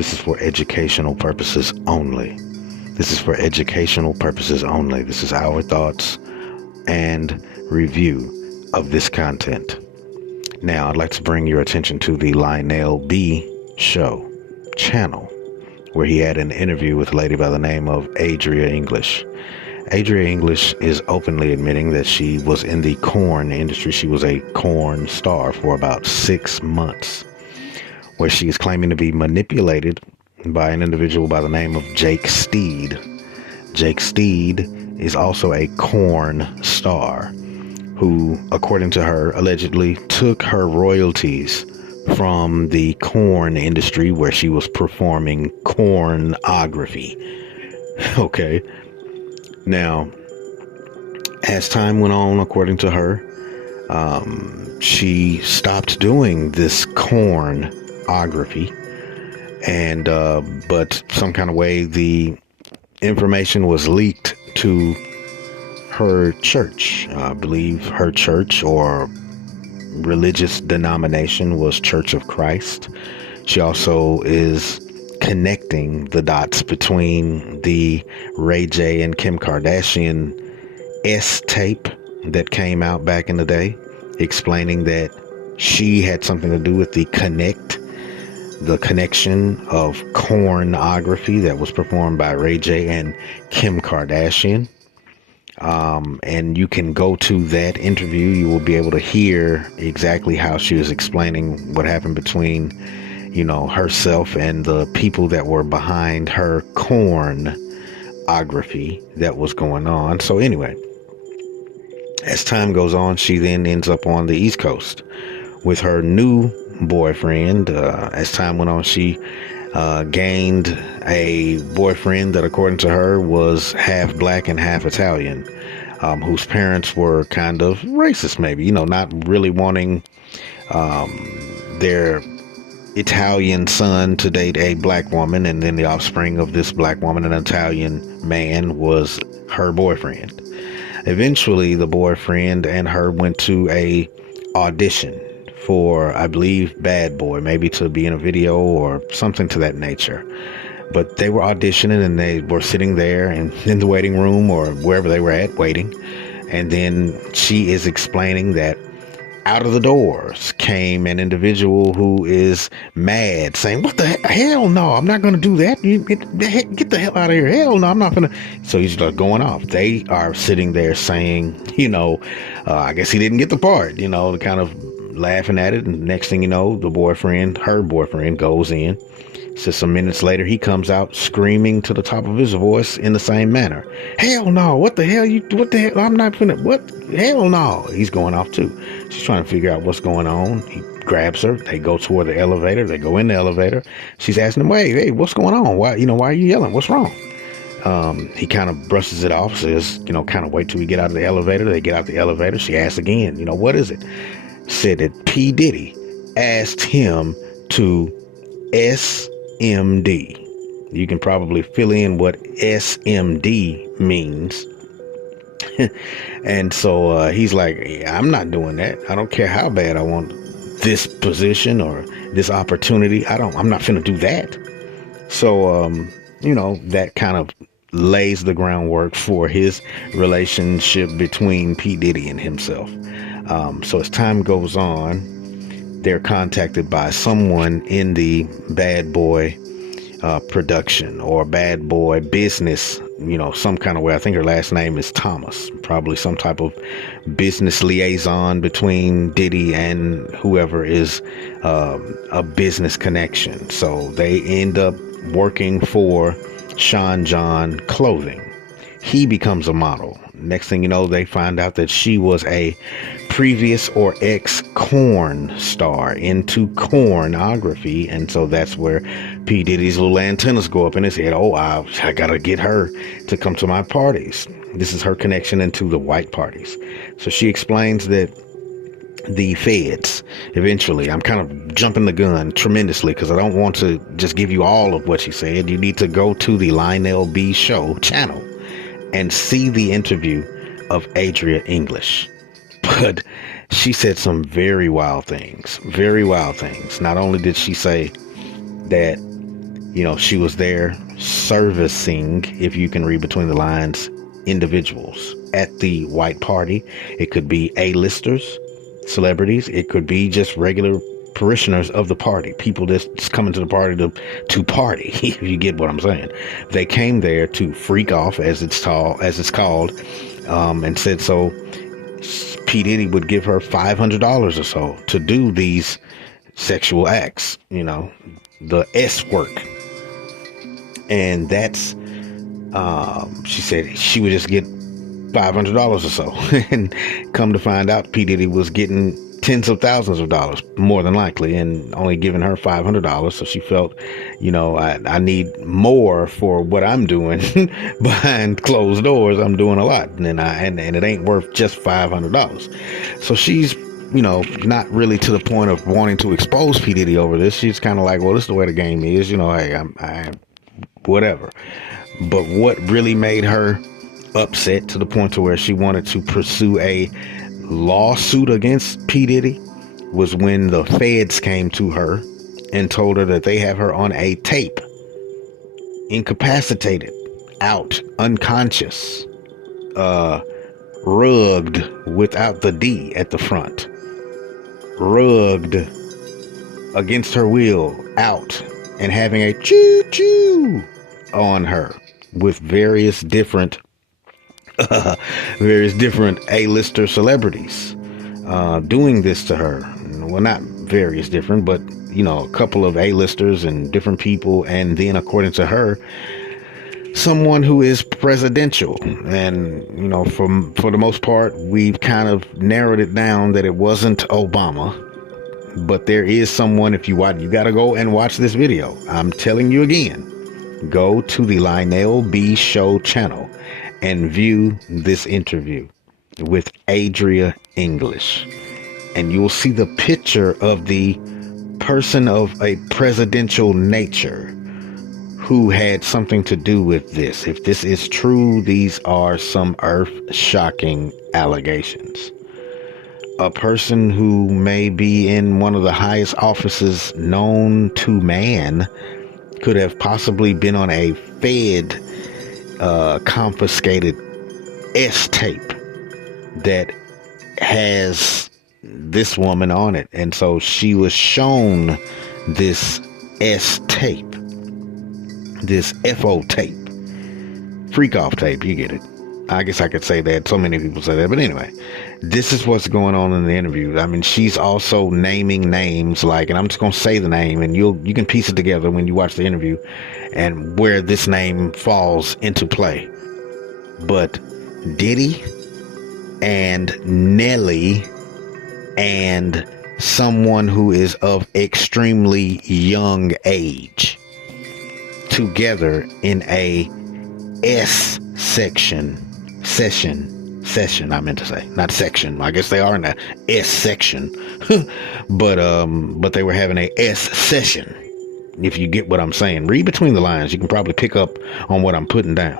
This is for educational purposes only. This is for educational purposes only. This is our thoughts and review of this content. Now, I'd like to bring your attention to the Lionel B. Show channel, where he had an interview with a lady by the name of Adria English. Adria English is openly admitting that she was in the corn industry. She was a corn star for about 6 months, where she is claiming to be manipulated by an individual by the name of Jake Steed. Jake Steed is also a corn star who, according to her, allegedly took her royalties from the corn industry where she was performing cornography. Okay. Now, as time went on, according to her, she stopped doing this cornography, and but some kind of way the information was leaked to her church. I believe her church or religious denomination was Church of Christ. She also is connecting the dots between the Ray J and Kim Kardashian tape that came out back in the day, explaining that she had something to do with the connection of cornography that was performed by Ray J and Kim Kardashian. And you can go to that interview. You will be able to hear exactly how she was explaining what happened between, herself and the people that were behind her cornography that was going on. So anyway, as time goes on, she then ends up on the East Coast with her new boyfriend. As time went on, she gained a boyfriend that, according to her, was half black and half Italian, whose parents were kind of racist, maybe, not really wanting their Italian son to date a black woman, and then the offspring of this black woman, an Italian man, was her boyfriend. Eventually, the boyfriend and her went to a audition for, I believe, Bad Boy, maybe to be in a video or something to that nature. But they were auditioning, and they were sitting there and in the waiting room or wherever they were at waiting. And then she is explaining that out of the doors came an individual who is mad, saying, "What the hell? No, I'm not going to do that. Get the hell out of here. Hell no, I'm not going to." So he's just going off. They are sitting there saying, I guess he didn't get the part, kind of laughing at it. And next thing you know, her boyfriend goes in. So some minutes later, he comes out screaming to the top of his voice in the same manner. "Hell no, what the hell? What the hell? I'm not finna, what? Hell no." He's going off too. She's trying to figure out what's going on. He grabs her. They go toward the elevator. They go in the elevator. She's asking him, hey, what's going on? Why are you yelling? What's wrong? He kind of brushes it off, says, kind of wait till we get out of the elevator. They get out the elevator. She asks again, what is it? Said that P. Diddy asked him to SMD. You can probably fill in what SMD means. And so he's like, I'm not doing that. I don't care how bad I want this position or this opportunity. I'm not finna do that. So, that kind of lays the groundwork for his relationship between P. Diddy and himself. So as time goes on, they're contacted by someone in the Bad Boy production or Bad Boy business, some kind of way. I think her last name is Thomas, probably some type of business liaison between Diddy and whoever is a business connection. So they end up working for Sean John Clothing. He becomes a model. Next thing you know, they find out that she was a previous or ex-corn star into cornography. And so that's where P. Diddy's little antennas go up in his head. Oh, I gotta get her to come to my parties. This is her connection into the white parties. So she explains that the feds eventually, I'm kind of jumping the gun tremendously because I don't want to just give you all of what she said. You need to go to the Lionel B. Show channel and see the interview of Adria English. But she said some very wild things. Not only did she say that She was there servicing, if you can read between the lines, individuals at the white party. It could be A-listers, celebrities. It could be just regular parishioners of the party, people just coming to the party to party, if you get what I'm saying. They came there to freak off, as it's called, and said so P. Diddy would give her $500 or so to do these sexual acts, the S work. And that's, she said she would just get $500 or so. And come to find out, P. Diddy was getting tens of thousands of dollars, more than likely, and only giving her $500. So she felt, I need more for what I'm doing behind closed doors. I'm doing a lot, and it ain't worth just $500. So she's, not really to the point of wanting to expose P. Diddy over this. She's kind of like, well, this is the way the game is. Hey, I whatever. But what really made her upset to the point to where she wanted to pursue a lawsuit against P. Diddy was when the feds came to her and told her that they have her on a tape, incapacitated, out, unconscious, rugged without the D at the front, rugged against her will, out, and having a choo-choo on her with various different A-lister celebrities doing this to her. Well, not various different, but a couple of A-listers and different people, and then according to her, someone who is presidential. And for the most part, we've kind of narrowed it down that it wasn't Obama, but there is someone. If you watch, you got to go and watch this video. I'm telling you again, go to the Lionel B Show channel and view this interview with Adria English, and you'll see the picture of the person of a presidential nature who had something to do with this. If this is true, these are some earth-shocking allegations. A person who may be in one of the highest offices known to man could have possibly been on a Fed confiscated S tape that has this woman on it. And so she was shown this S tape, this FO tape, freak off tape, you get it. I guess I could say that. So many people say that. But anyway, this is what's going on in the interview. I mean, she's also naming names, and I'm just going to say the name, and you can piece it together when you watch the interview and where this name falls into play. But Diddy and Nelly and someone who is of extremely young age together in a session, I meant to say, not section. I guess they are in a S section, but they were having a S session. If you get what I'm saying, read between the lines. You can probably pick up on what I'm putting down.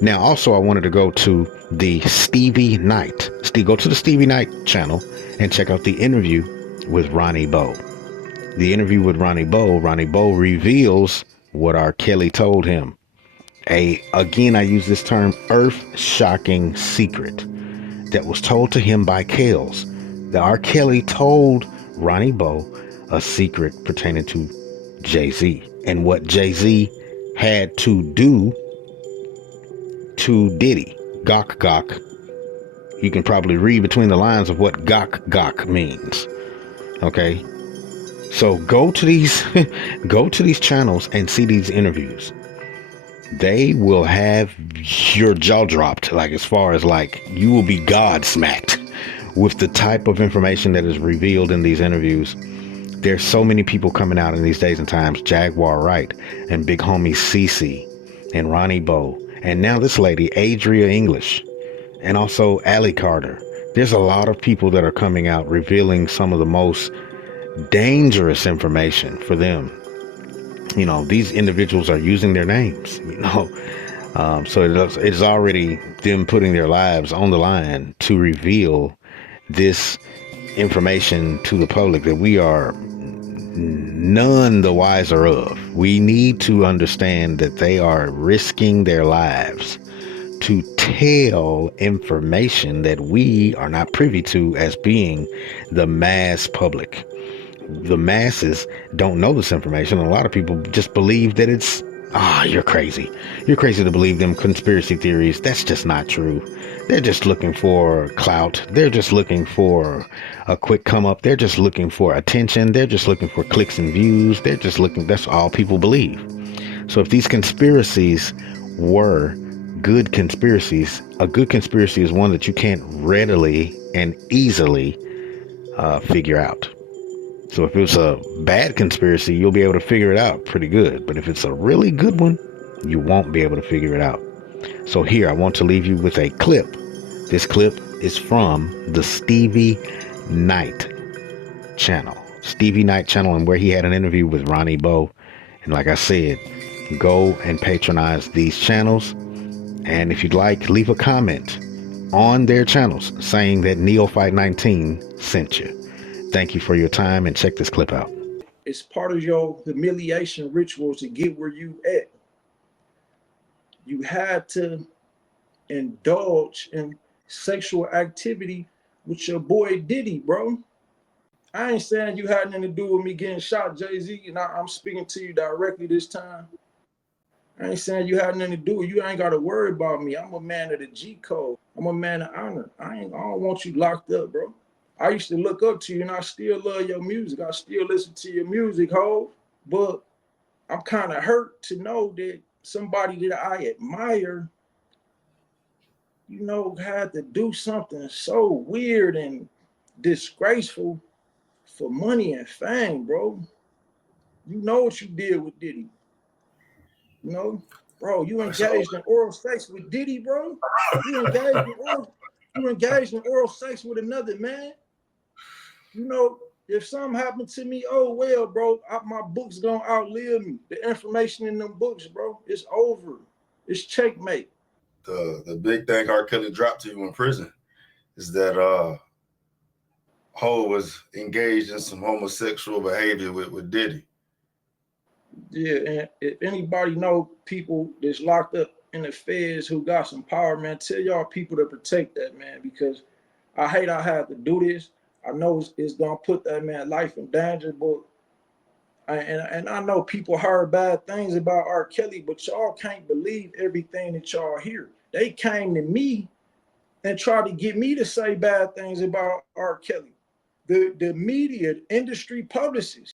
Now, also, I wanted to go to the Stevie Knight. Go to the Stevie Knight channel and check out the interview with Ronnie Bo. The interview with Ronnie Bo reveals what R. Kelly told him. Again, I use this term, earth-shocking secret that was told to him by Kells. The R. Kelly told Ronnie Bo a secret pertaining to Jay-Z and what Jay-Z had to do to Diddy. Gok. You can probably read between the lines of what Gok means. Okay? So go to these channels and see these interviews. They will have your jaw dropped, as far as you will be God-smacked with the type of information that is revealed in these interviews. There's so many people coming out in these days and times. Jaguar Wright and Big Homie Cece and Ronnie Bo. And now this lady, Adria English, and also Allie Carter. There's a lot of people that are coming out revealing some of the most dangerous information for them. These individuals are using their names, so it's already them putting their lives on the line to reveal this information to the public that we are none the wiser of. We need to understand that they are risking their lives to tell information that we are not privy to as being the mass public. The masses don't know this information. A lot of people just believe that it's, you're crazy. You're crazy to believe them conspiracy theories. That's just not true. They're just looking for clout. They're just looking for a quick come up. They're just looking for attention. They're just looking for clicks and views. They're just looking, that's all people believe. So if these conspiracies were good conspiracies, a good conspiracy is one that you can't readily and easily figure out. So if it's a bad conspiracy, you'll be able to figure it out pretty good. But if it's a really good one, you won't be able to figure it out. So here, I want to leave you with a clip. This clip is from the Stevie Knight channel. Stevie Knight channel, and where he had an interview with Ronnie Bo. And like I said, go and patronize these channels. And if you'd like, leave a comment on their channels saying that Neophyte 19 sent you. Thank you for your time, and check this clip out. It's part of your humiliation rituals to get where you at. You had to indulge in sexual activity with your boy Diddy, bro. I ain't saying you had nothing to do with me getting shot, Jay-Z, and I'm speaking to you directly this time. I ain't saying you had nothing to do with it. You ain't got to worry about me. I'm a man of the G code. I'm a man of honor. I don't want you locked up, bro. I used to look up to you, and I still love your music. I still listen to your music, ho. But I'm kind of hurt to know that somebody that I admire, you know, had to do something so weird and disgraceful for money and fame, bro. You know what you did with Diddy. You know, bro, you engaged in oral sex with Diddy, bro. You engaged in oral sex with another man. You know, if something happened to me, oh well, bro, my book's gonna outlive me. The information in them books, bro, it's over. It's checkmate. The big thing R. Kelly dropped to you in prison is that Ho was engaged in some homosexual behavior with Diddy. Yeah, and if anybody know people that's locked up in the feds who got some power, man, tell y'all people to protect that man, because I hate I have to do this. I know it's gonna put that man's life in danger, but I know people heard bad things about R. Kelly, but y'all can't believe everything that y'all hear. They came to me and tried to get me to say bad things about R. Kelly. The media, industry publicists,